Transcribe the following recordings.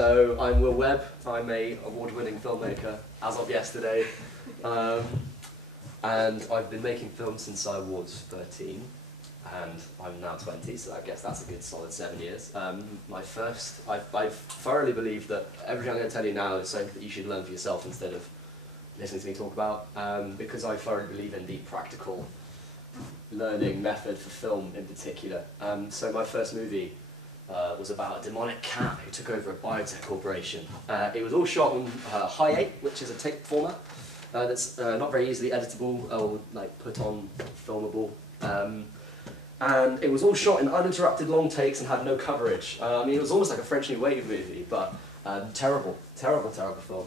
So I'm Will Webb. I'm a award-winning filmmaker as of yesterday, and I've been making films since I was 13, and I'm now 20, so I guess that's a good solid 7 years. I thoroughly believe that everything I'm going to tell you now is something that you should learn for yourself instead of listening to me talk about, because I thoroughly believe in the practical learning method for film in particular. So my first movie was about a demonic cat who took over a biotech corporation. It was all shot on Hi8, which is a tape format that's not very easily editable or put on filmable. And it was all shot in uninterrupted long takes and had no coverage. I mean, it was almost like a French New Wave movie, but terrible, terrible, terrible film.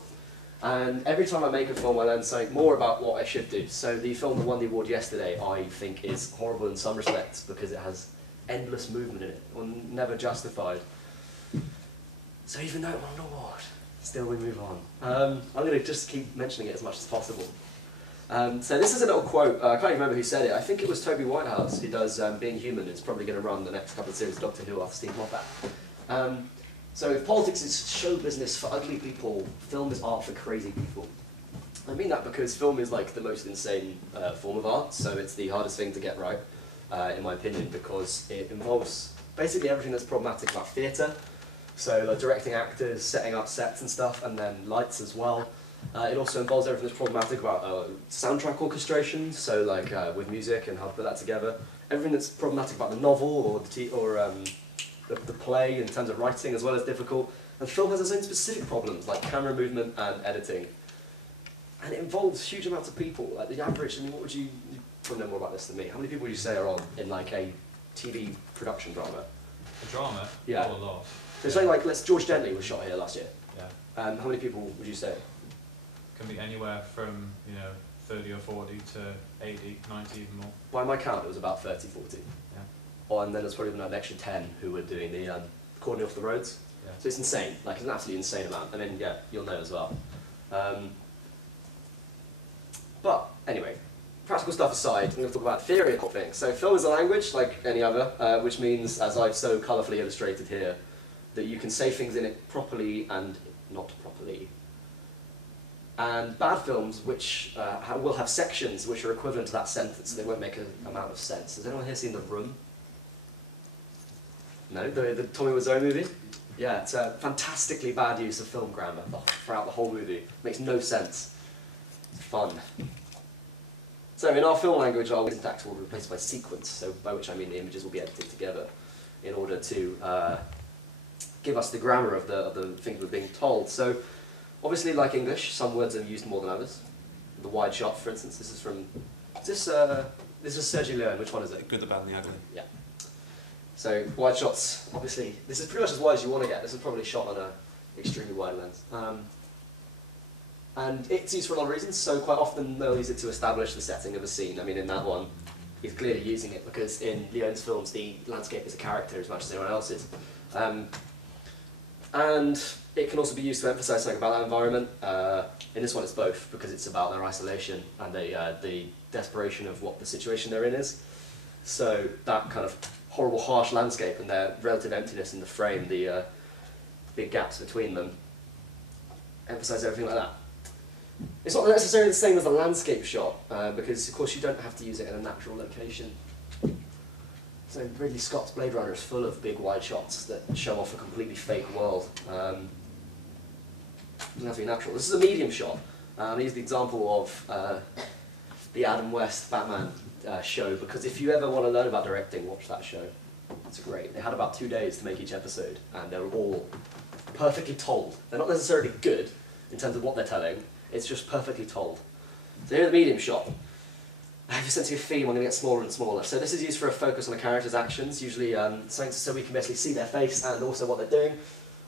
And every time I make a film, I learn something more about what I should do. So the film that won the award yesterday, I think, is horrible in some respects because it has endless movement in it, or never justified. So even though it won an award, still we move on. I'm going to just keep mentioning it as much as possible. So this is a little quote. I can't even remember who said it. I think it was Toby Whitehouse, who does Being Human. It's probably going to run the next couple of series of Doctor Who after Steve Moffat. So if politics is show business for ugly people, film is art for crazy people. I mean that because film is like the most insane form of art, so it's the hardest thing to get right, in my opinion, because it involves basically everything that's problematic about theatre. So like directing actors, setting up sets and stuff, and then lights as well. It also involves everything that's problematic about soundtrack orchestration, so like with music and how to put that together. Everything that's problematic about the novel or the play in terms of writing as well as difficult. And film has its own specific problems like camera movement and editing. And it involves huge amounts of people. Like the average, I mean, what would you probably know more about this than me? How many people would you say are on in like a TV production drama? A drama? Yeah. Oh, a lot. So something like, George Dentley was shot here last year. Yeah. How many people would you say? Can be anywhere from, 30 or 40 to 80, 90, even more. By my count, it was about 30, 40. Yeah. Oh, and then there's probably an extra 10 who were doing the cordoning off the roads. Yeah. So it's insane, like it's an absolutely insane amount. I mean, yeah, you'll know as well. But anyway, practical stuff aside, I'm going to talk about theory of things. So film is a language like any other, which means, as I've so colourfully illustrated here, that you can say things in it properly and not properly. And bad films, which will have sections which are equivalent to that sentence, so they won't make an amount of sense. Has anyone here seen The Room? No? The Tommy Wiseau movie? Yeah, it's a fantastically bad use of film grammar throughout the whole movie. It makes no sense. It's fun. So in our film language, our syntax will be replaced by sequence, so by which I mean the images will be edited together in order to give us the grammar of the things we're being told. So obviously, like English, some words are used more than others. The wide shot, for instance, this is from, this is Sergio Leone. Which one is it? Good, the Bad and the Ugly. Yeah. So wide shots, obviously, this is pretty much as wide as you want to get. This is probably shot on an extremely wide lens. And it's used for a lot of reasons, so quite often they'll use it to establish the setting of a scene. I mean, in that one, he's clearly using it because in Leone's films, the landscape is a character as much as anyone else's. And it can also be used to emphasise something about that environment. In this one it's both, because it's about their isolation and the desperation of what the situation they're in is. So that kind of horrible, harsh landscape and their relative emptiness in the frame, the big gaps between them, emphasise everything like that. It's not necessarily the same as the landscape shot, because of course you don't have to use it in a natural location. So Ridley Scott's Blade Runner is full of big wide shots that show off a completely fake world. It doesn't have to be natural. This is a medium shot. Here's the example of the Adam West Batman show, because if you ever want to learn about directing, watch that show. It's great. They had about 2 days to make each episode, and they were all perfectly told. They're not necessarily good in terms of what they're telling, it's just perfectly told. So here's the medium shot. I have a sense of theme, I'm going to get smaller and smaller. So this is used for a focus on a character's actions, usually so we can basically see their face and also what they're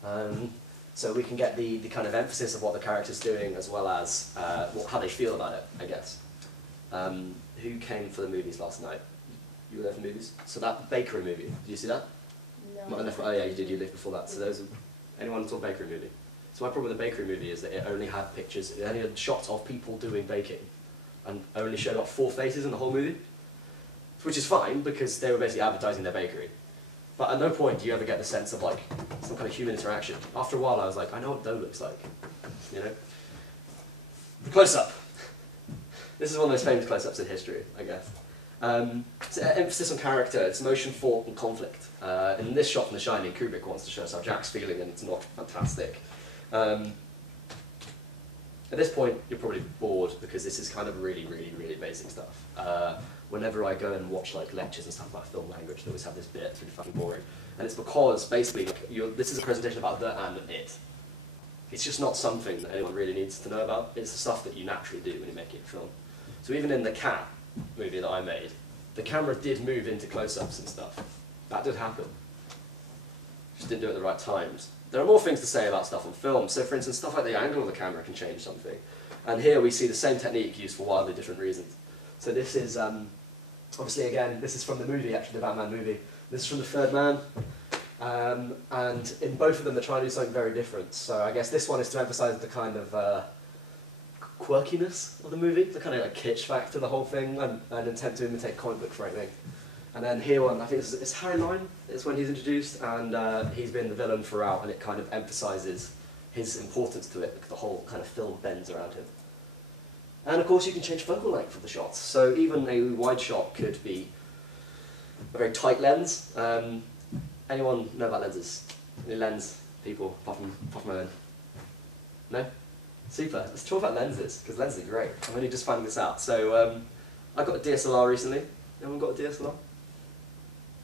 doing. So we can get the kind of emphasis of what the character's doing as well as how they feel about it, I guess. Who came for the movies last night? You were there for movies? So that Bakery movie, did you see that? No. Oh yeah, you did, you lived before that. So anyone saw Bakery movie? So my problem with the Bakery movie is that it only had pictures, it only had shots of people doing baking, and only showed up 4 faces in the whole movie, which is fine because they were basically advertising their bakery. But at no point do you ever get the sense of like some kind of human interaction. After a while I was like, I know what dough looks like, you know? The close-up. This is one of those famous close-ups in history, I guess. It's an emphasis on character, it's emotion, thought, and conflict. In this shot from The Shining, Kubrick wants to show us how Jack's feeling, and it's not fantastic. At this point, you're probably bored because this is kind of really, really, really basic stuff. Whenever I go and watch like lectures and stuff about film language, they always have this bit. It's really fucking boring, and it's because basically this is a presentation about the and it. It's just not something that anyone really needs to know about. It's the stuff that you naturally do when you're making a film. So even in the Cat movie that I made, the camera did move into close-ups and stuff. That did happen. Just didn't do it at the right times. There are more things to say about stuff on film. So for instance, stuff like the angle of the camera can change something. And here we see the same technique used for wildly different reasons. So this is, obviously again, this is from the movie, actually, the Batman movie. This is from The Third Man. And in both of them, they're trying to do something very different. So I guess this one is to emphasize the kind of quirkiness of the movie, the kind of like kitsch factor to the whole thing, and an attempt to imitate comic book framing. And then here one, I think it's Harry Lime, is when he's introduced, and he's been the villain throughout, and it kind of emphasises his importance to it, because the whole kind of film bends around him. And of course you can change focal length of the shots, so even a wide shot could be a very tight lens. Anyone know about lenses? Any lens people, apart from my own? No? Super. Let's talk about lenses, because lenses are great. I'm only just finding this out. So I got a DSLR recently. Anyone got a DSLR?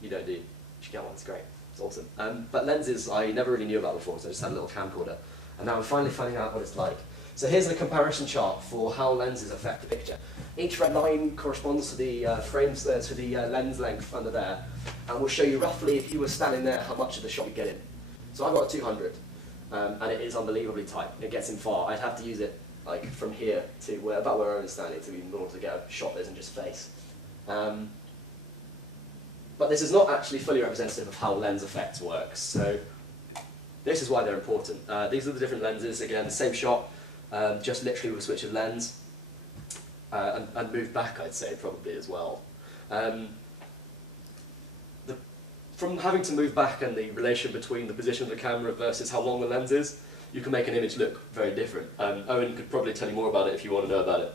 You don't, do you? You should get one, it's great. It's awesome. But lenses I never really knew about before, so I just had a little camcorder. And now I'm finally finding out what it's like. So here's a comparison chart for how lenses affect the picture. Each red line corresponds to the frames there, to the lens length under there. And we'll show you roughly, if you were standing there, how much of the shot you get in. So I've got a 200. And it is unbelievably tight. It gets in far. I'd have to use it like from here to about where I'm standing in order to get a shot that isn't just face. But this is not actually fully representative of how lens effects work. So this is why they're important. These are the different lenses. Again, the same shot, just literally with a switch of lens, and moved back, I'd say, probably as well. From having to move back and the relation between the position of the camera versus how long the lens is, you can make an image look very different. Owen could probably tell you more about it if you want to know about it.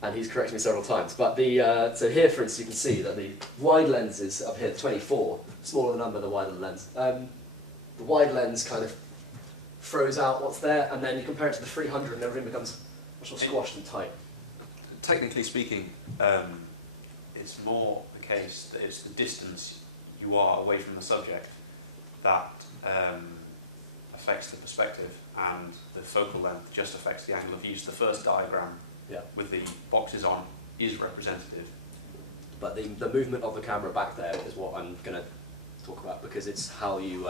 And he's corrected me several times. But so here, for instance, you can see that the wide lens is up here, 24, smaller the number, the wider the lens. The wide lens kind of throws out what's there, and then you compare it to the 300 and everything becomes much more squashed and tight. Technically speaking, it's more the case that it's the distance you are away from the subject that affects the perspective, and the focal length just affects the angle of view. So the first diagram with the boxes on is representative. But the movement of the camera back there is what I'm going to talk about, because it's how you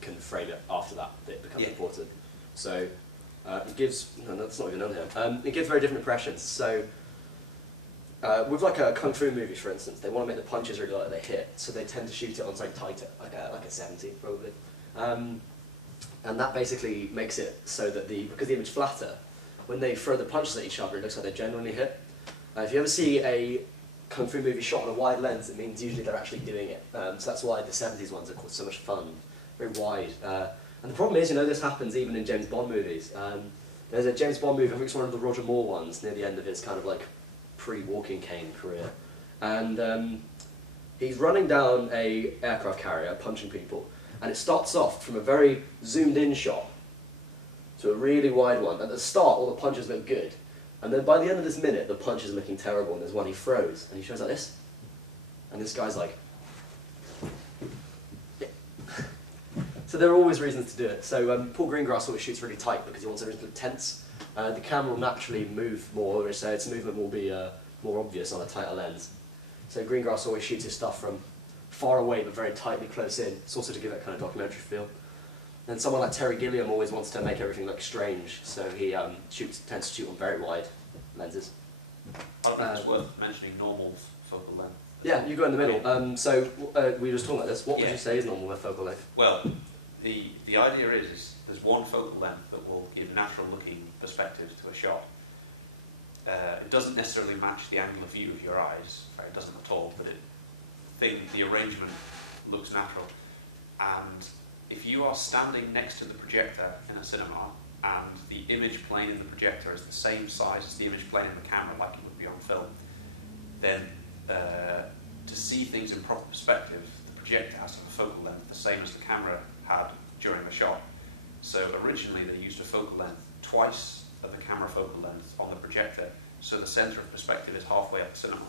can frame it after that becomes important. So it gives, no, that's not even on here, it gives very different impressions. So with like a kung fu movie, for instance, they want to make the punches really like they hit, so they tend to shoot it on something tighter, like a 70 probably. And that basically makes it so that because the image is flatter, when they throw the punches at each other, it looks like they genuinely hit. If you ever see a kung fu movie shot on a wide lens, it means usually they're actually doing it. So that's why the 70s ones are so much fun, very wide. And the problem is, this happens even in James Bond movies. There's a James Bond movie, I think it's one of the Roger Moore ones, near the end of his kind of like pre-walking cane career. And he's running down a aircraft carrier, punching people, and it starts off from a very zoomed in shot to a really wide one. At the start, all the punches look good. And then by the end of this minute, the punches are looking terrible, and there's one he throws, and he shows like this. And this guy's like, yeah. So there are always reasons to do it. So Paul Greengrass always shoots really tight because he wants everything to look tense. The camera will naturally move more, so its movement will be more obvious on a tighter lens. So Greengrass always shoots his stuff from far away but very tightly close in. It's also to give that kind of documentary feel. And someone like Terry Gilliam always wants to make everything look strange, so he tends to shoot on very wide lenses. I think it's worth mentioning normal focal length. Yeah, you go in the middle. So we were just talking about this. What would you say is normal focal length? Well, the idea is there's one focal length that will give natural looking perspective to a shot. It doesn't necessarily match the angle of view of your eyes, it doesn't at all, but the arrangement looks natural. And if you are standing next to the projector in a cinema and the image playing in the projector is the same size as the image playing in the camera, like it would be on film, then to see things in proper perspective, the projector has to have a focal length the same as the camera had during the shot. So originally they used a focal length twice of the camera focal length on the projector, so the centre of perspective is halfway up the cinema,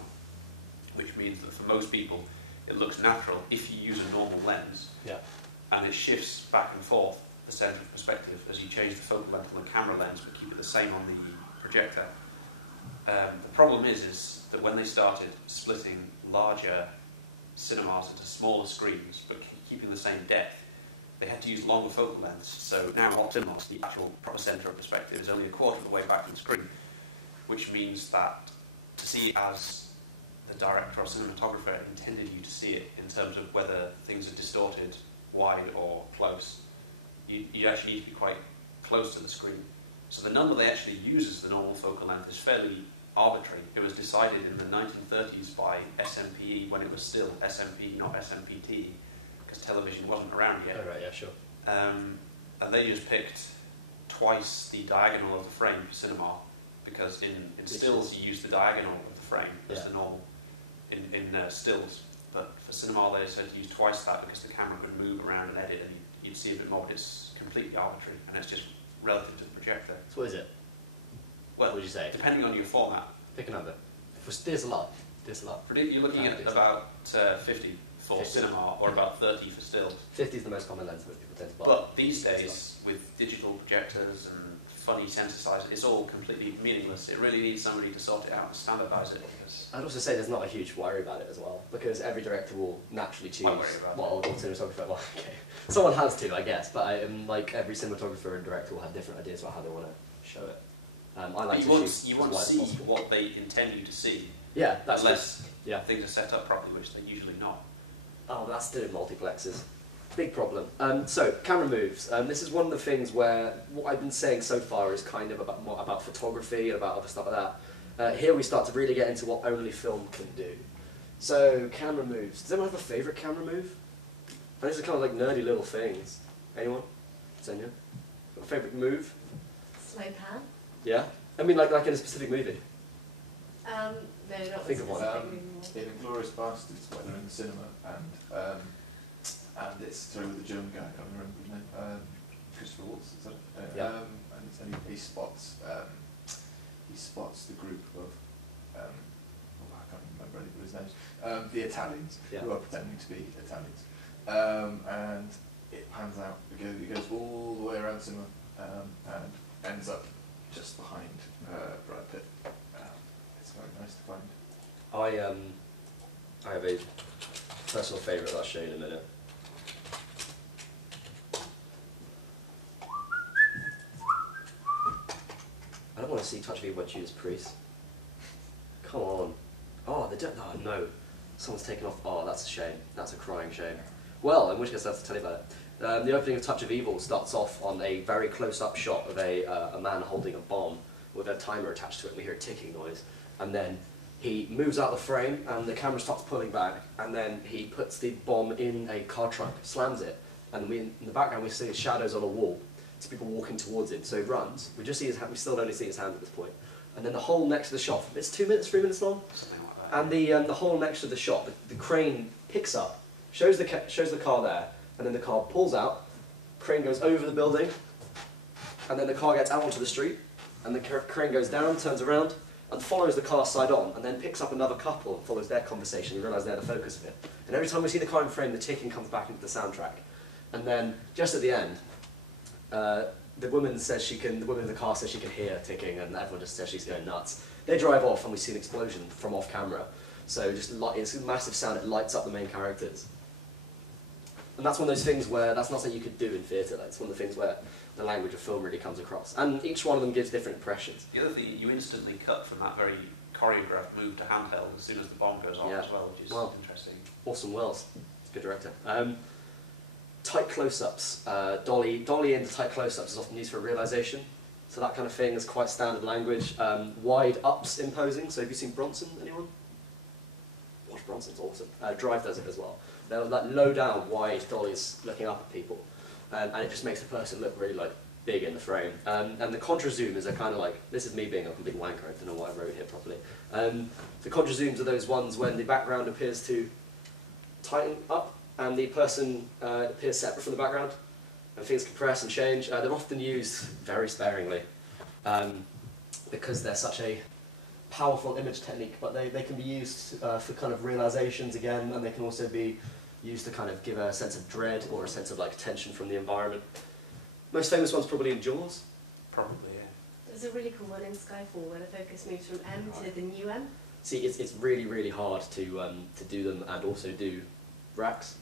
which means that for most people it looks natural if you use a normal lens, and it shifts back and forth the centre of perspective as you change the focal length on the camera lens but keep it the same on the projector. The problem is that when they started splitting larger cinemas into smaller screens but keeping the same depth, they had to use longer focal lengths. So now on cinemas, the actual proper centre of perspective is only a quarter of the way back from the screen, which means that to see it as the director or cinematographer intended you to see it in terms of whether things are distorted, wide or close, you actually need to be quite close to the screen. So the number they actually use as the normal focal length is fairly arbitrary. It was decided in the 1930s by SMPE when it was still SMP, not SMPT, because television wasn't around yet. Oh, right, yeah, sure. And they just picked twice the diagonal of the frame for cinema, because in stills you use the diagonal of the frame as the normal in stills. But for cinema they said to use twice that because the camera could move around and edit and you'd see a bit more, but it's completely arbitrary and it's just relative to the projector. So what is it? Well, what would you say? Depending on your format. Pick a number. There's a lot. There's a lot. You're looking at about 50 for 50. Cinema, or about 30 for stills. 50 is the most common lens that people tend to buy. But these days, with digital projectors and funny sensitizers, it's all completely meaningless. It really needs somebody to sort it out and standardize it. I'd also say there's not a huge worry about it as well, because every director will naturally choose what cinematographer. Well, okay, someone has to, I guess, but like every cinematographer and director will have different ideas about how they want to show it. I like you want to see what they intend you to see. Yeah, that's unless things are set up properly, which they're usually not. Oh, that's still in multiplexes. Big problem. So, camera moves. This is one of the things where what I've been saying so far is kind of about photography and about other stuff like that. Here we start to really get into what only film can do. So, camera moves. Does anyone have a favourite camera move? And these are kind of like nerdy little things. Anyone? Xenia? Got a favourite move? Slow pan? Yeah? I mean like in a specific movie. No, not Think of one. In Inglourious Bastards, when they're in the cinema, and it's through with the German guy, I can't remember his name, Christopher Waltz, is that it? And he spots the group of, I can't remember anybody's names, the Italians, who are pretending to be Italians. And it pans out, it goes all the way around the cinema, and ends up just behind Brad Pitt. It's very nice to find. I have a personal favourite that I'll show you in a minute. I don't want to see Touch of Evil by Judas Priest. Come on. Oh, they don't. Oh no. Someone's taken off. Oh, that's a shame. That's a crying shame. Well, in which case I have to tell you about it. The opening of Touch of Evil starts off on a very close-up shot of a man holding a bomb with a timer attached to it. We hear a ticking noise, and then he moves out of the frame, and the camera starts pulling back, and then he puts the bomb in a car trunk, slams it, and in the background we see his shadows on a wall. It's people walking towards him, so he runs. We just see his hand. We still only see his hand at this point, and then the hole next to the shot. It's 2 minutes, 3 minutes long, and the hole next to the shot, the crane picks up, shows the car there, and then the car pulls out. Crane goes over the building, and then the car gets out onto the street, and the crane goes down, turns around, and follows the car side on, and then picks up another couple and follows their conversation. You realise they're the focus of it. And every time we see the car in frame, the ticking comes back into the soundtrack. And then, just at the end, the woman in the car says she can hear ticking, and everyone just says she's going nuts. They drive off, and we see an explosion from off camera. So it's a massive sound, it lights up the main characters. And that's one of those things where that's not something you could do in theatre. It's one of the things where the language of film really comes across. And each one of them gives different impressions. The other thing, you instantly cut from that very choreographed move to handheld as soon as the bomb goes off as well, which is interesting. Orson Welles, good director. Tight close-ups. Dolly into tight close-ups is often used for realisation. So that kind of thing is quite standard language. Wide ups imposing. So have you seen Bronson, anyone? Watch Bronson's awesome. Drive does it as well. They're like low down, wide dollies looking up at people, and it just makes the person look really like big in the frame. And the contra zooms are kind of like, this is me being a complete wanker, I don't know why I wrote here properly. The contra zooms are those ones when the background appears to tighten up and the person appears separate from the background and things compress and change. They're often used very sparingly because they're such a powerful image technique, but they can be used for kind of realizations again, and they can also be used to kind of give a sense of dread or a sense of like tension from the environment. Most famous one's probably in Jaws. Probably, yeah. There's a really cool one in Skyfall where the focus moves from M to the new M. See, it's really, really hard to do them and also do racks.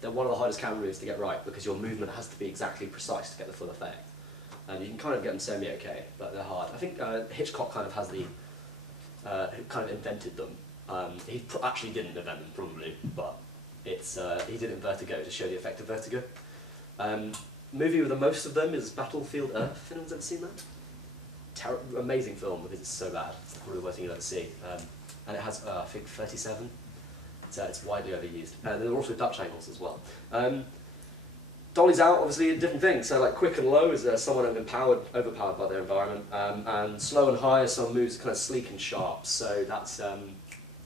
They're one of the hardest camera moves to get right because your movement has to be exactly precise to get the full effect. And you can kind of get them semi-okay, but they're hard. I think Hitchcock kind of has the, kind of invented them. He actually didn't invent them, probably, but it's he did it in Vertigo to show the effect of vertigo. Movie with the most of them is Battlefield Earth. Anyone's ever seen that? Amazing film because it's so bad. It's probably the worst thing you'll ever see. And it has, I think, 37. It's widely overused. There are also Dutch angles as well. Dollies out, obviously, a different thing. So, like, quick and low is someone overpowered by their environment, and slow and high is someone moves kind of sleek and sharp. So that's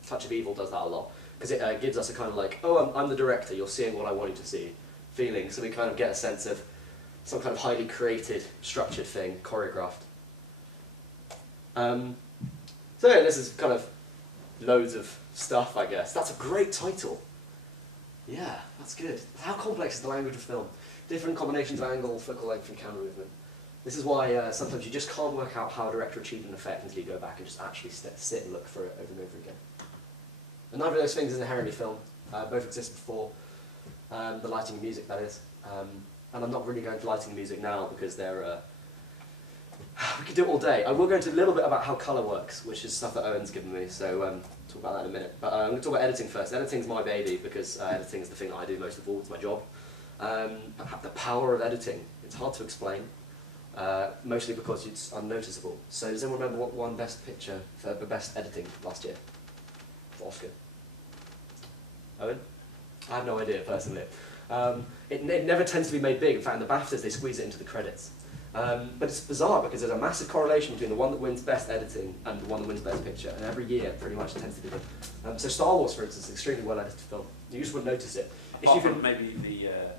Touch of Evil does that a lot because it gives us a kind of like, oh, I'm the director. You're seeing what I want you to see, feeling. So we kind of get a sense of some kind of highly created, structured thing, choreographed. So yeah, this is kind of loads of stuff, I guess. That's a great title. Yeah, that's good. How complex is the language of film? Different combinations of angle, focal length, and camera movement. This is why sometimes you just can't work out how a director achieved an effect until you go back and just actually sit and look for it over and over again. And neither of those things is inherently film. Both exist before the lighting and music, that is. And I'm not really going to lighting and music now because they're... we could do it all day. I will go into a little bit about how colour works, which is stuff that Owen's given me, so talk about that in a minute. But I'm going to talk about editing first. Editing's my baby because editing is the thing that I do most of all. It's my job. The power of editing. It's hard to explain, mostly because it's unnoticeable. So does anyone remember what won Best Picture for the Best Editing last year? For Oscar. Owen? I have no idea, personally. It never tends to be made big. In fact, in the BAFTAs, they squeeze it into the credits. But it's bizarre because there's a massive correlation between the one that wins Best Editing and the one that wins Best Picture, and every year pretty much tends to be them. So Star Wars, for instance, is an extremely well-edited film. You just wouldn't notice it. Apart from maybe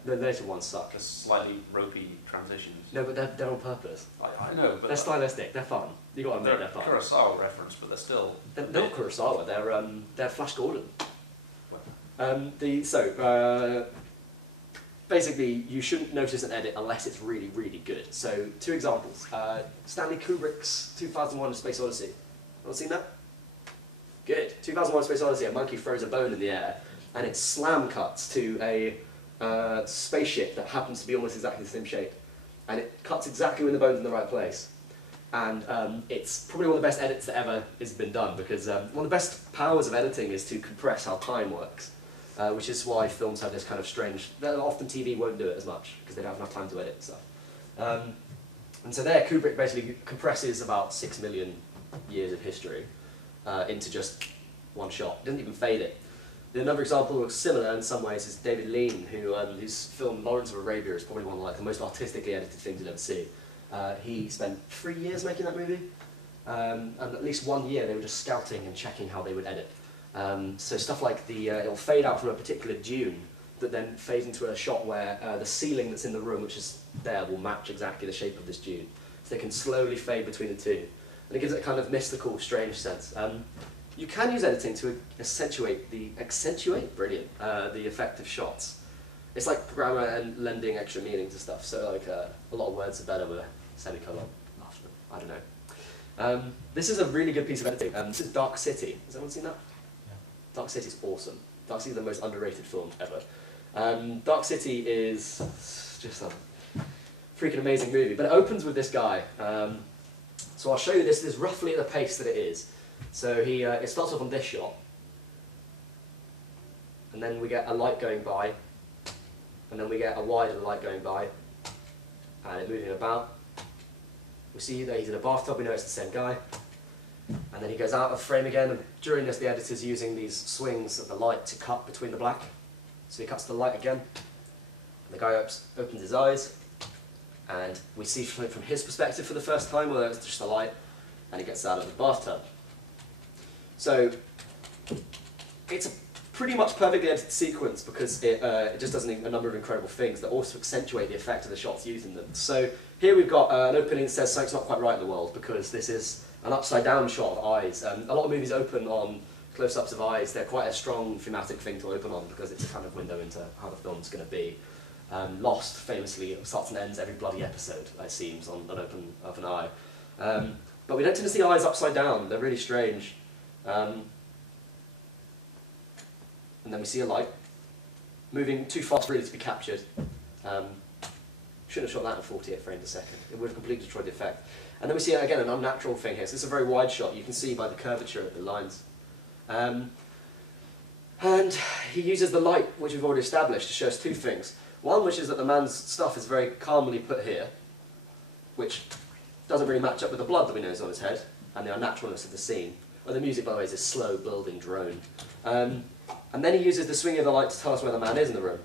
the later ones suck. the slightly ropey transitions. No, but they're on purpose. I know, but They're stylistic. They're fun. You got to admit they're they're fun. Kurosawa reference, but they're still. They're not Kurosawa. They're Flash Gordon. Basically, you shouldn't notice an edit unless it's really, really good. So, two examples. Stanley Kubrick's 2001: A Space Odyssey. Anyone seen that? Good. 2001: A Space Odyssey, a monkey throws a bone in the air, and it slam cuts to a spaceship that happens to be almost exactly the same shape. And it cuts exactly when the bone's in the right place. And it's probably one of the best edits that ever has been done, because one of the best powers of editing is to compress how time works. Which is why films have this kind of strange... Often TV won't do it as much, because they don't have enough time to edit and stuff. And so there, Kubrick basically compresses about 6 million years of history into just one shot. He doesn't even fade it. Another example that looks similar in some ways is David Lean, whose film Lawrence of Arabia is probably one of the most artistically edited things you'll ever see. He spent 3 years making that movie, and at least 1 year they were just scouting and checking how they would edit. So stuff like it'll fade out from a particular dune that then fades into a shot where the ceiling that's in the room, which is there, will match exactly the shape of this dune. So they can slowly fade between the two. And it gives it a kind of mystical, strange sense. You can use editing to accentuate the effect of shots. It's like grammar and lending extra meaning to stuff. So like a lot of words are better with a semicolon after them. I don't know. This is a really good piece of editing. This is Dark City. Has anyone seen that? Dark City is awesome. Dark City is the most underrated film ever. Dark City is just a freaking amazing movie, but it opens with this guy. So I'll show you this. This is roughly at the pace that it is. So it starts off on this shot, and then we get a light going by, and then we get a wide of the light going by, and it moving about. We see that he's in a bathtub. We know it's the same guy. And then he goes out of frame again, and during this the editor's using these swings of the light to cut between the black. So he cuts the light again, and the guy opens his eyes, and we see from his perspective for the first time, although it's just the light, and he gets out of the bathtub. So it's a pretty much perfectly edited sequence because it just does a number of incredible things that also accentuate the effect of the shots using them. So here we've got an opening that says something's not quite right in the world because this is an upside down shot of eyes. A lot of movies open on close-ups of eyes. They're quite a strong thematic thing to open on because it's a kind of window into how the film's going to be. Lost famously starts and ends every bloody episode, it seems, on an open of an eye. But we don't tend to see eyes upside down. They're really strange. And then we see a light moving too fast really to be captured. Shouldn't have shot that in 48 frames a second. It would have completely destroyed the effect. And then we see, again, an unnatural thing here. So this is a very wide shot. You can see by the curvature of the lines. And he uses the light, which we've already established, to show us two things. One, which is that the man's stuff is very calmly put here, which doesn't really match up with the blood that we know is on his head, and the unnaturalness of the scene. Well, the music, by the way, is this slow building drone. And then he uses the swing of the light to tell us where the man is in the room.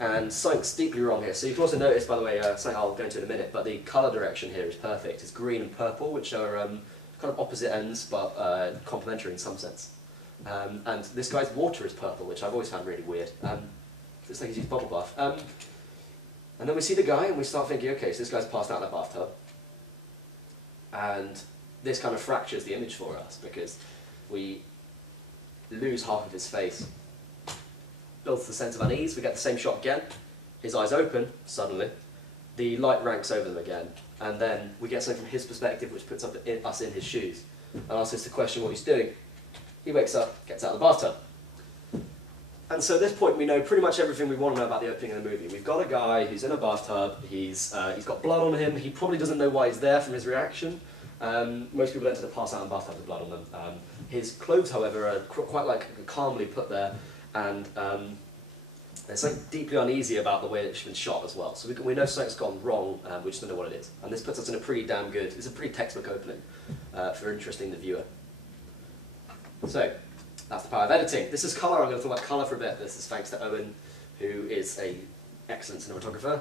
And something's deeply wrong here. So you can also notice, by the way, something I'll go into in a minute, but the colour direction here is perfect. It's green and purple, which are kind of opposite ends, but complementary in some sense. And this guy's water is purple, which I've always found really weird. It's like he's used bubble bath. And then we see the guy, and we start thinking, okay, so this guy's passed out in a bathtub. And this kind of fractures the image for us, because we lose half of his face. Builds the sense of unease. We get the same shot again. His eyes open, suddenly. The light ranks over them again. And then we get something from his perspective which puts us in his shoes and asks us to question what he's doing. He wakes up, gets out of the bathtub. And so at this point we know pretty much everything we want to know about the opening of the movie. We've got a guy who's in a bathtub. He's got blood on him. He probably doesn't know why he's there from his reaction. Most people don't tend to pass out in bathtubs with blood on them. His clothes, however, are quite like calmly put there, and there's something deeply uneasy about the way it's been shot as well. So we know something's gone wrong, we just don't know what it is. And this puts us in a pretty damn good, it's a pretty textbook opening for interesting the viewer. So, that's the power of editing. This is colour. I'm going to talk about colour for a bit. This is thanks to Owen, who is an excellent cinematographer.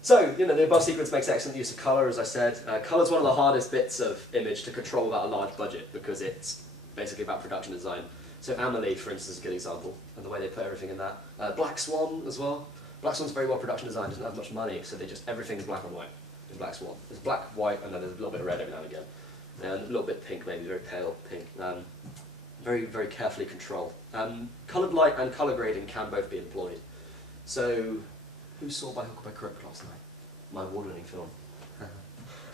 So, you know, the above sequence makes excellent use of colour, as I said. Colour is one of the hardest bits of image to control without a large budget, because it's basically about production design. So Amelie, for instance, is a good example, and the way they put everything in that. Black Swan as well. Black Swan's very well production designed, doesn't have much money, so everything's black and white in Black Swan. There's black, white, and then there's a little bit of red every now and again. And a little bit pink, maybe, very pale pink. Very, very carefully controlled. Coloured light and colour grading can both be employed. So, who saw By Hook or By Crook last night? My award-winning film.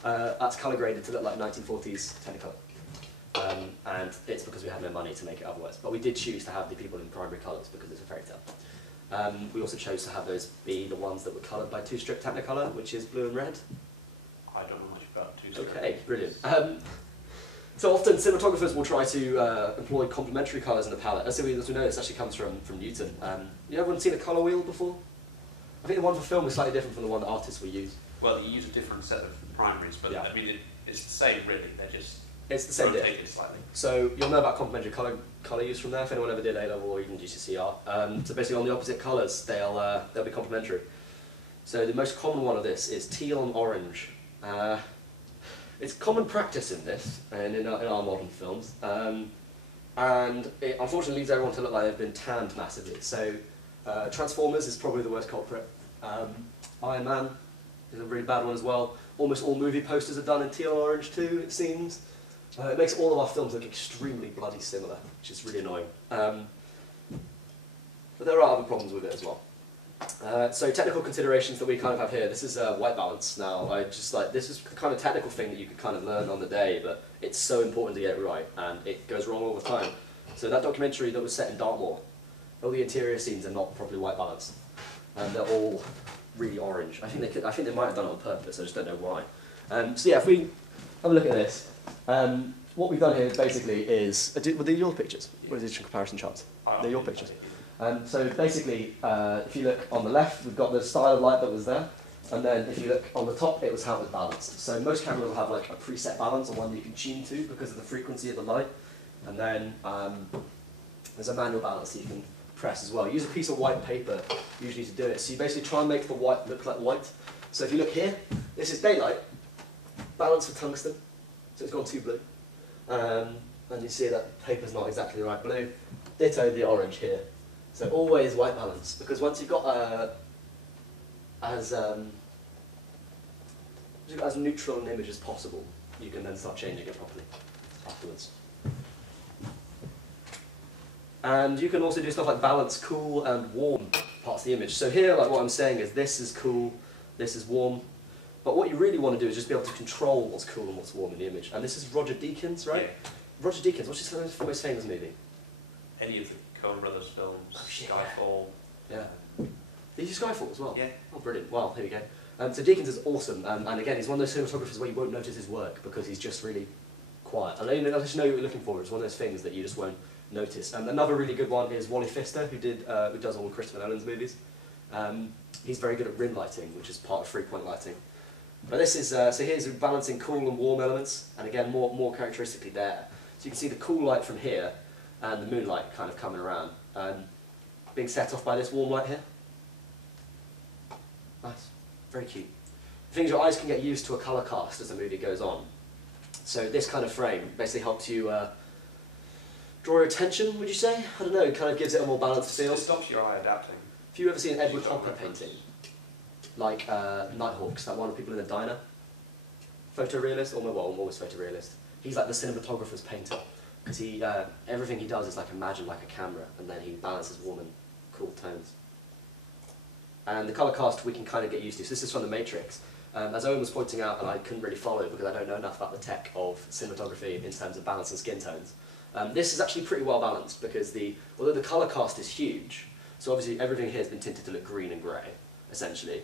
That's colour graded to look like 1940s Technicolor. And it's because we had no money to make it otherwise. But we did choose to have the people in primary colours because it's a fairy tale. We also chose to have those be the ones that were coloured by two-strip Technicolor, which is blue and red. I don't know much about two-strip. Okay, brilliant. So often cinematographers will try to employ complementary colours in the palette. As we know, this actually comes from Newton. Everyone seen a colour wheel before? I think the one for film is slightly different from the one that artists will use. Well, you use a different set of primaries, but yeah. I mean, it's the same, really. They're just it's the same rotated slightly. So you'll know about complementary colour use from there, if anyone ever did A-level or even GCSE. So basically on the opposite colours, they'll be complementary. So the most common one of this is teal and orange. It's common practice in this, and in our modern films. And it unfortunately leaves everyone to look like they've been tanned massively. So Transformers is probably the worst culprit. Iron Man is a really bad one as well. Almost all movie posters are done in teal and orange too, it seems. It makes all of our films look extremely bloody similar, which is really annoying. But there are other problems with it as well. So technical considerations that we kind of have here. This is white balance. Now, this is the kind of technical thing that you could kind of learn on the day, but it's so important to get it right, and it goes wrong all the time. So that documentary that was set in Dartmoor, all the interior scenes are not properly white balanced, and they're all really orange. I think they might have done it on purpose. I just don't know why. So yeah, if we have a look at this, what we've done here basically is were they your pictures? Or is it comparison charts? They're your pictures. So basically, if you look on the left, we've got the style of light that was there. And then if you look on the top, it was how it was balanced. So most cameras will have like a preset balance on one that you can tune to because of the frequency of the light. And then there's a manual balance that you can press as well. Use a piece of white paper usually to do it. So you basically try and make the white look like white. So if you look here, this is daylight, balance for tungsten, so it's gone too blue. And you see that the paper's not exactly the right blue. Ditto the orange here. So always white balance, because once you've got as neutral an image as possible, you can then start changing it properly afterwards. And you can also do stuff like balance cool and warm parts of the image. So here, like what I'm saying is this is cool, this is warm. But what you really want to do is just be able to control what's cool and what's warm in the image. And this is Roger Deakins, right? Yeah. Roger Deakins, what's his most famous movie? Any of the Coen Brothers films, Oh, shit, Skyfall. Yeah. Did you Skyfall as well? Yeah. Oh, brilliant. Well, here we go. So Deakins is awesome. And again, he's one of those cinematographers where you won't notice his work because he's just really quiet. And I just know what you're looking for. It's one of those things that you just won't notice. And another really good one is Wally Pfister, who does all of Christopher Nolan's movies. He's very good at rim lighting, which is part of three-point lighting. But this is, so here's balancing cool and warm elements, and again, more characteristically there. So you can see the cool light from here, and the moonlight kind of coming around, being set off by this warm light here. Nice, very cute. The thing is, your eyes can get used to a colour cast as the movie goes on. So this kind of frame basically helps you draw your attention, would you say? I don't know, it kind of gives it a more balanced feel. It stops your eye adapting. If you've ever seen an Edward Hopper painting, like Nighthawks, that one of people in the diner, photorealist, or well, always photorealist. He's like the cinematographer's painter, because he everything he does is like imagined like a camera, and then he balances warm and cool tones. And the colour cast we can kind of get used to. So this is from The Matrix. As Owen was pointing out, and I couldn't really follow because I don't know enough about the tech of cinematography in terms of balance and skin tones. This is actually pretty well balanced because although the colour cast is huge, so obviously everything here has been tinted to look green and grey, essentially.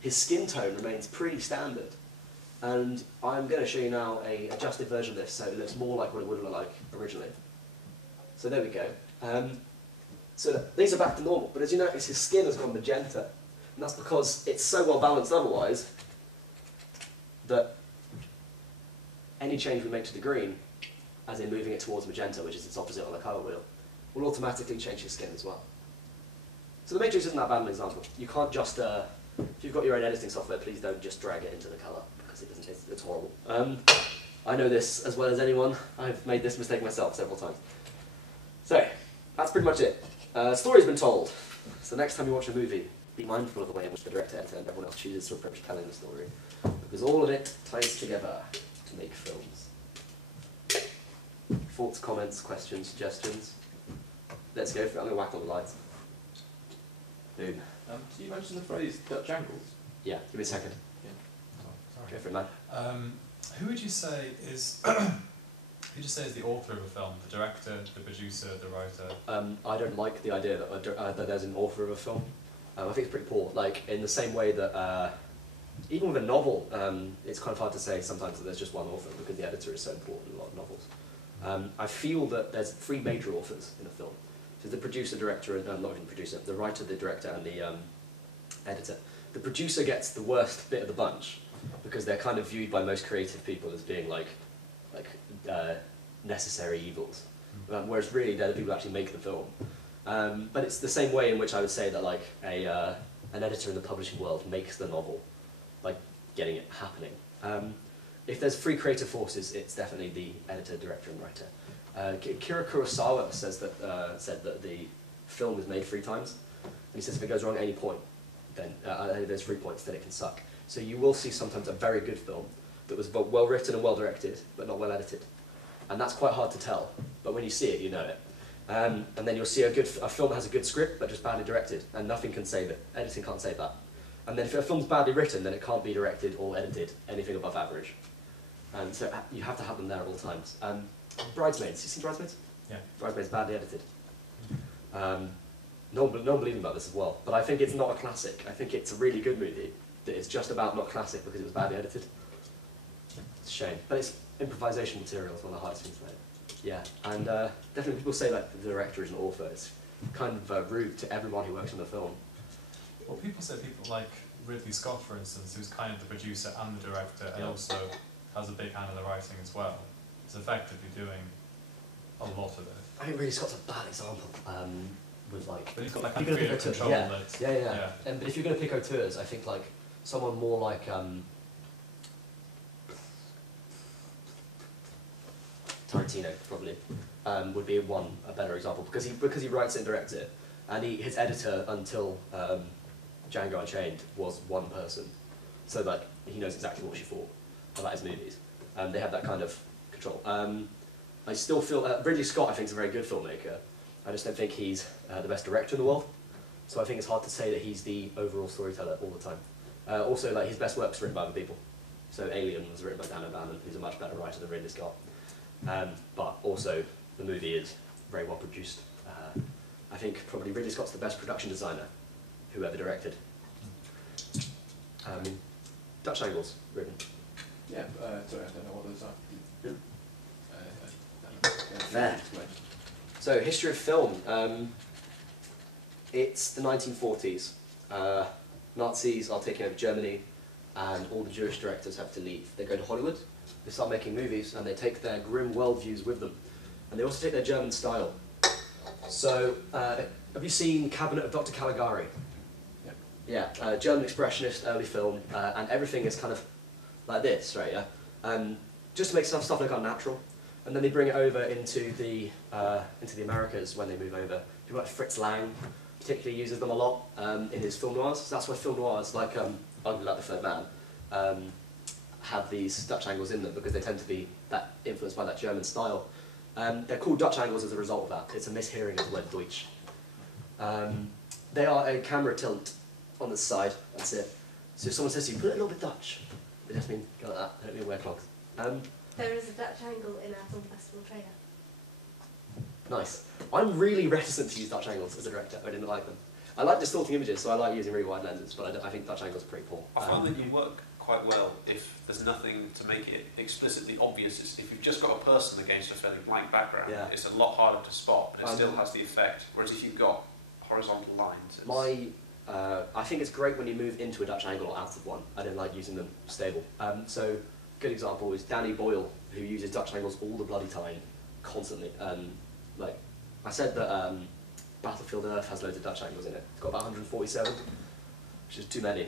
His skin tone remains pretty standard. And I'm going to show you now an adjusted version of this so it looks more like what it would look like originally. So there we go. So these are back to normal, but as you notice his skin has gone magenta. And that's because it's so well balanced otherwise that any change we make to the green, as in moving it towards magenta, which is its opposite on the colour wheel, will automatically change his skin as well. So The Matrix isn't that bad an example. You can't just, if you've got your own editing software, please don't just drag it into the colour, because it's horrible. I know this as well as anyone. I've made this mistake myself several times. So, that's pretty much it. Story's been told. So next time you watch a movie, be mindful of the way in which the director, editor, and everyone else chooses to approach telling the story, because all of it ties together to make films. Thoughts, comments, questions, suggestions? Let's go for it. I'm going to whack on the lights. Boom. So you mentioned the phrase Dutch angles. Yeah, give me a second. Sorry. Go for it, man. Who would you say is the author of a film? The director, the producer, the writer? I don't like the idea that there's an author of a film. I think it's pretty poor. Like, in the same way that, even with a novel, it's kind of hard to say sometimes that there's just one author because the editor is so important in a lot of novels. I feel that there's three major authors in a film. So the producer, director, and not even producer, the writer, the director, and the editor. The producer gets the worst bit of the bunch because they're kind of viewed by most creative people as being like necessary evils, whereas really they're the people who actually make the film. But it's the same way in which I would say that like an editor in the publishing world makes the novel, like getting it happening. If there's three creative forces, it's definitely the editor, director, and writer. Akira Kurosawa said that the film is made 3 times, and he says if it goes wrong at any point, then there's 3 points, then it can suck. So you will see sometimes a very good film that was well written and well directed, but not well edited, and that's quite hard to tell. But when you see it, you know it. And then you'll see a film that has a good script but just badly directed, and nothing can save it. Editing can't save that. And then if a film's badly written, then it can't be directed or edited anything above average. And so you have to have them there at all times. Bridesmaids, you seen Bridesmaids? Yeah. Bridesmaids badly edited. No one believing about this as well, but I think it's not a classic. I think it's a really good movie that is just about not classic because it was badly edited. It's a shame, but it's improvisation material. It's one of the highest things made. Yeah, and definitely people say like the director is an author. It's kind of rude to everyone who works on the film. Well, people say people like Ridley Scott, for instance, who's kind of the producer and the director, and Yeah. also has a big hand in the writing as well, is effectively doing a lot of it. I think Ridley Scott's a bad example. With like, But he's got that if kind you're of gonna creative pick control auteurs, yeah, that... yeah. But if you're going to pick auteurs, I think like someone more like Tarantino probably would be a better example because he writes it and directs it, and his editor until Django Unchained was one person, so like he knows exactly what she thought about his movies. They have that kind of control. I still feel Ridley Scott I think is a very good filmmaker. I just don't think he's the best director in the world. So I think it's hard to say that he's the overall storyteller all the time. Also, like his best work's written by other people. So Alien was written by Dan O'Bannon, who's a much better writer than Ridley Scott. But also, the movie is very well produced. I think probably Ridley Scott's the best production designer who ever directed. Dutch Angles, written. Yeah, sorry, I don't know what those are. Yeah. There. So, history of film. It's the 1940s. Nazis are taking over Germany, and all the Jewish directors have to leave. They go to Hollywood, they start making movies, and they take their grim worldviews with them. And they also take their German style. So, have you seen Cabinet of Dr. Caligari? Yeah. Yeah, German expressionist, early film, and everything is kind of like this, right, yeah? Just to make stuff look unnatural. And then they bring it over into the Americas when they move over. People like Fritz Lang particularly uses them a lot in his film noirs. So that's why film noirs, like arguably like The Third Man, have these Dutch angles in them because they tend to be that influenced by that German style. They're called Dutch angles as a result of that. It's a mishearing of the word Deutsch. They are a camera tilt on the side, that's it. So if someone says to you, put it a little bit Dutch, they just mean go like that, they don't mean wear clogs. There is a Dutch angle in our film festival trailer. Nice. I'm really reticent to use Dutch angles as a director. I didn't like them. I like distorting images, so I like using really wide lenses, but I think Dutch angles are pretty poor. I find that you work quite well if there's nothing to make it explicitly obvious. If you've just got a person against a fairly blank background, Yeah. it's a lot harder to spot, but it still has the effect. Whereas if you've got horizontal lines, it's... I think it's great when you move into a Dutch angle or out of one. I didn't like using them stable. So, good example is Danny Boyle, who uses Dutch angles all the bloody time, constantly. Like I said that Battlefield Earth has loads of Dutch angles in it. It's got about 147, which is too many.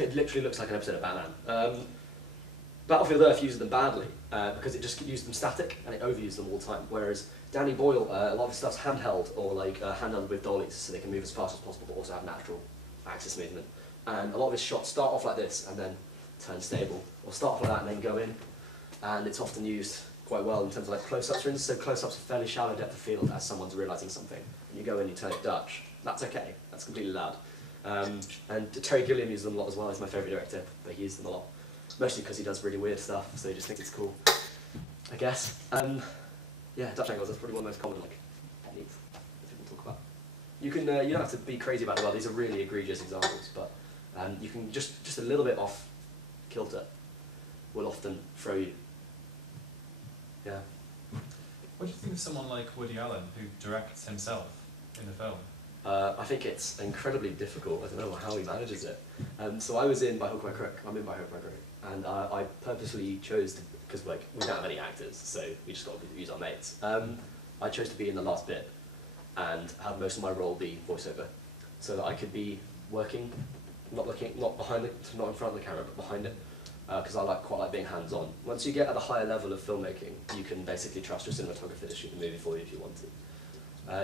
It literally looks like an episode of Batman. Battlefield Earth uses them badly because it just used them static and it overused them all the time. Whereas Danny Boyle, a lot of his stuff's handheld or like handheld with dollies, so they can move as fast as possible, but also have natural axis movement. And a lot of his shots start off like this and then turn stable, or start off like that and then go in. And it's often used quite well in terms of like close-ups, for instance. So close-ups are fairly shallow depth of field as someone's realising something. And you go in, you turn it Dutch. That's okay. That's completely allowed. And Terry Gilliam uses them a lot as well. He's my favourite director, but he uses them a lot. Mostly because he does really weird stuff, so he just thinks it's cool, I guess. Yeah, Dutch angles, that's probably one of the most common like techniques that people talk about. You can, you don't have to be crazy about it. Well, these are really egregious examples, but you can just a little bit off kilter will often throw you. Yeah. What do you think of someone like Woody Allen, who directs himself in the film? I think it's incredibly difficult. I don't know how he manages it. So I was in By Hook or By Crook. I'm in By Hook or By Crook, and I purposely chose to, because like we don't have any actors, so we just got to use our mates. I chose to be in the last bit and have most of my role be voiceover, so that I could be working, not behind it, not in front of the camera, but behind it, because I quite like being hands-on. Once you get at a higher level of filmmaking, you can basically trust your cinematographer to shoot the movie for you if you want to.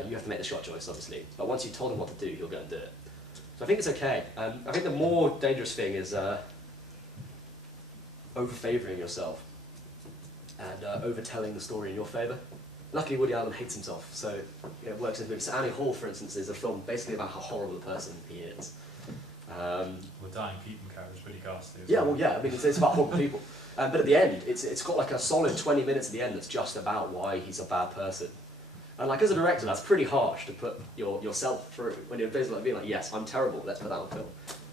You have to make the shot choice, obviously, but once you've told him what to do, he'll go and do it. So I think it's okay. I think the more dangerous thing is over-favouring yourself and over-telling the story in your favour. Luckily, Woody Allen hates himself, so it works in movies. So Annie Hall, for instance, is a film basically about how horrible a person he is. Well, Diane Keaton character is pretty ghastly. Yeah, well, yeah, I mean, it's about horrible people. But at the end, it's got like a solid 20 minutes at the end that's just about why he's a bad person. And like as a director, that's pretty harsh to put yourself through when you're basically like being like, yes, I'm terrible, let's put that on film.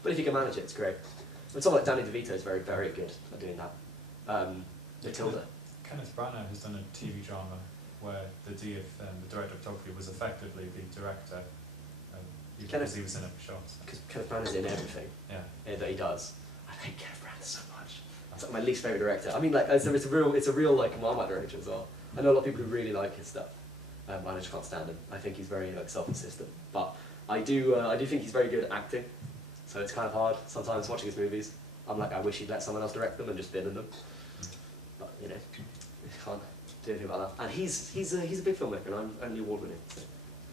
But if you can manage it, it's great. And someone like Danny DeVito is very, very good at doing that. Matilda. Kenneth Branagh has done a TV drama where the director of photography was effectively the director. Even Kenneth- because he was in every shot. Because Kenneth Branagh is in everything Yeah. that he does. I hate Kenneth Branagh so much. It's like my least favourite director. I mean, like, it's a real like Marmite director as well. I know a lot of people who really like his stuff. I just can't stand him. I think he's very like self-insistent. But I do think he's very good at acting. So it's kind of hard sometimes watching his movies. I'm like, I wish he'd let someone else direct them and just bin in them. But you know, you can't do anything about that. And he's a big filmmaker, and I'm only award-winning. So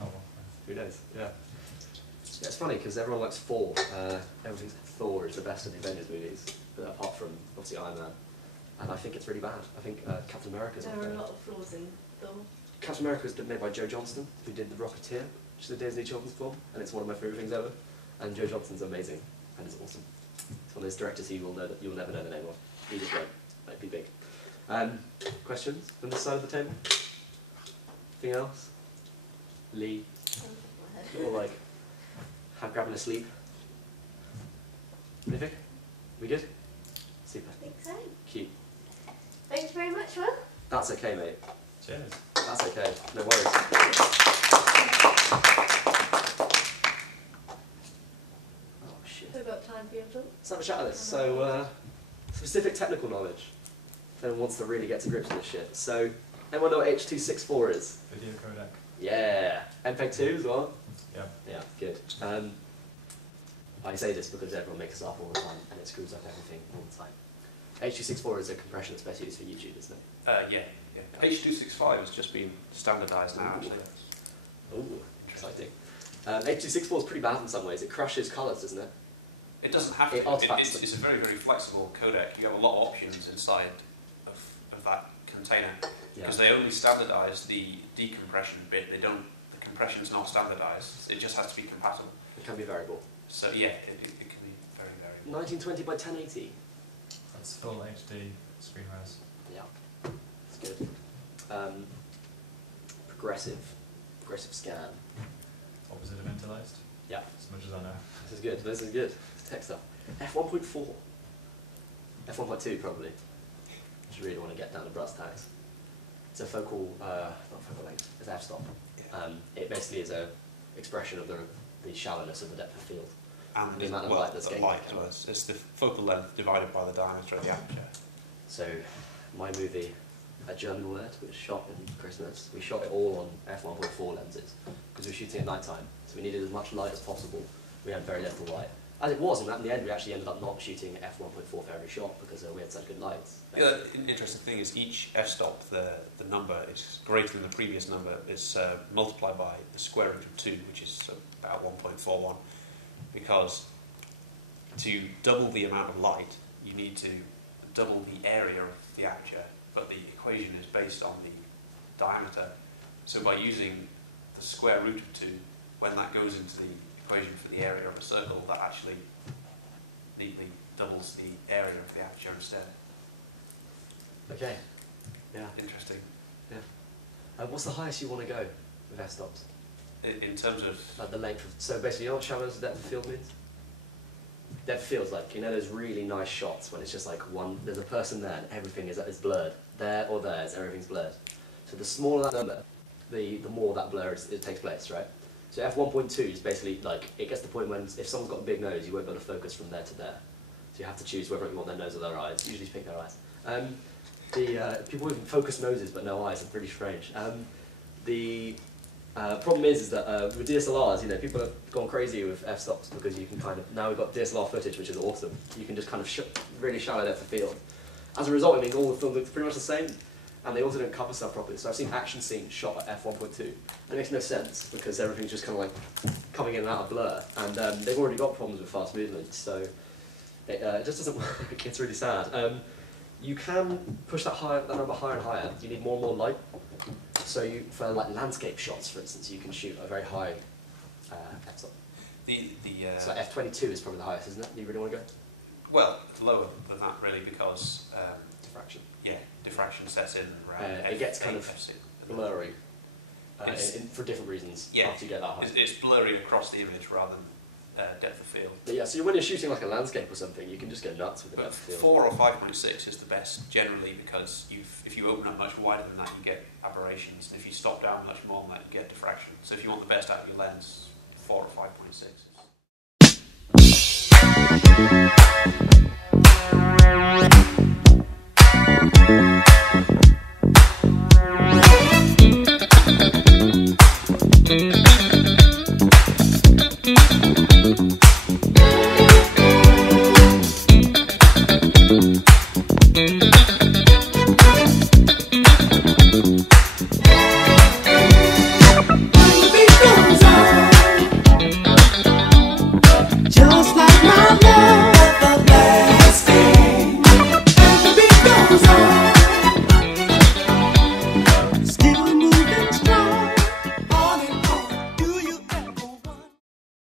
Oh, well. who knows? Yeah. Yeah, it's funny because everyone likes Thor. Everyone thinks Thor is the best of the Avengers movies, apart from obviously Iron Man. And I think it's really bad. I think Captain America is There are a lot of flaws in Thor. Captain America was made by Joe Johnston, who did The Rocketeer, which is a Disney children's film, and it's one of my favourite things ever. And Joe Johnston's amazing, and it's awesome. It's one of those directors who you'll never know the name of. He just won't. Like, be big. Questions from this side of the table? Anything else? Lee? Or like, grabbing a sleep? Anything? We good? Super. I think so. Cute. Thanks very much, Will. That's okay, mate. Cheers. That's okay. No worries. Oh, shit. We've got time for your talk. Let's have a chat of this. So, specific technical knowledge. If anyone wants to really get to grips with this shit. So, anyone know what H.264 is? Video codec. Yeah. MPEG 2 as well? Yeah. Yeah, good. I say this because everyone makes us up all the time, and it screws up everything all the time. H.264 is a compression that's best used for YouTube, isn't it? Yeah. H.265 has just been standardised now, actually. Ooh, exciting. H.264 is pretty bad in some ways. It crushes colours, doesn't it? It doesn't have to. It artifacts It's a very, very flexible codec. You have a lot of options inside of that container. Because they only standardise the decompression bit. The compression's not standardised. It just has to be compatible. It can be variable. So yeah, it can be very variable. 1920 by 1080. That's full HD screen res. Yeah, it's good. Progressive scan. Opposite of interlaced. Yeah, As much as I know. this is good. This is good. It's tech stuff. F1.4. F1.2 probably. If you really want to get down to brass tacks. It's a not focal length. It's f-stop. It basically is a expression of the shallowness of the depth of field. And The amount of light that's getting light back out. it's the focal length divided by the diameter of the aperture. So, my movie, A German Word, was shot in Christmas. We shot it all on f1.4 lenses because we were shooting at night time. So we needed as much light as possible. We had very little light. As it was, and in the end we actually ended up not shooting f1.4 for every shot because we had such good lights. The interesting thing is each f-stop, the number is greater than the previous number, is multiplied by the square root of 2, which is about 1.41. Because to double the amount of light, you need to double the area of the aperture, but the equation is based on the diameter. So by using the square root of 2, when that goes into the equation for the area of a circle, that actually neatly doubles the area of the aperture instead. Okay. Yeah. Interesting. Yeah. What's the highest you want to go with f-stops? In terms of... Like the length of... So basically, you know what shallowness of depth of field means? Depth of field's like, you know those really nice shots when it's just like there's a person there and everything is blurred. There or there's, everything's blurred. So the smaller that number, the more that blur it takes place, right? So f1.2 is basically like, it gets to the point when if someone's got a big nose, you won't be able to focus from there to there. So you have to choose whether you want their nose or their eyes. Usually pick their eyes. People with focused noses but no eyes are pretty strange. The problem is that with DSLRs, you know, people have gone crazy with f-stops because you can now we've got DSLR footage, which is awesome. You can just kind of really shallow depth of field. As a result, it means all the film looks pretty much the same, and they also don't cover stuff properly. So I've seen action scenes shot at f1.2, and it makes no sense because everything's just kind of like coming in and out of blur, and they've already got problems with fast movement, so it just doesn't work. It's really sad. You can push that number higher and higher. You need more and more light. So for like landscape shots, for instance, you can shoot a very high f-stop. So f22 is probably the highest, isn't it? You really want to go? Well, it's lower than that really because... diffraction. Yeah, diffraction sets in around It gets kind of F6. blurry for different reasons after you get that high. It's blurry across the image rather than depth of field. But yeah, so when you're shooting like a landscape or something, you can just go nuts with the But depth of field. 4 or 5.6 is the best generally because if you open up much wider than that, you get aberrations. And if you stop down much more than that, you get diffraction. So if you want the best out of your lens, 4 or 5.6.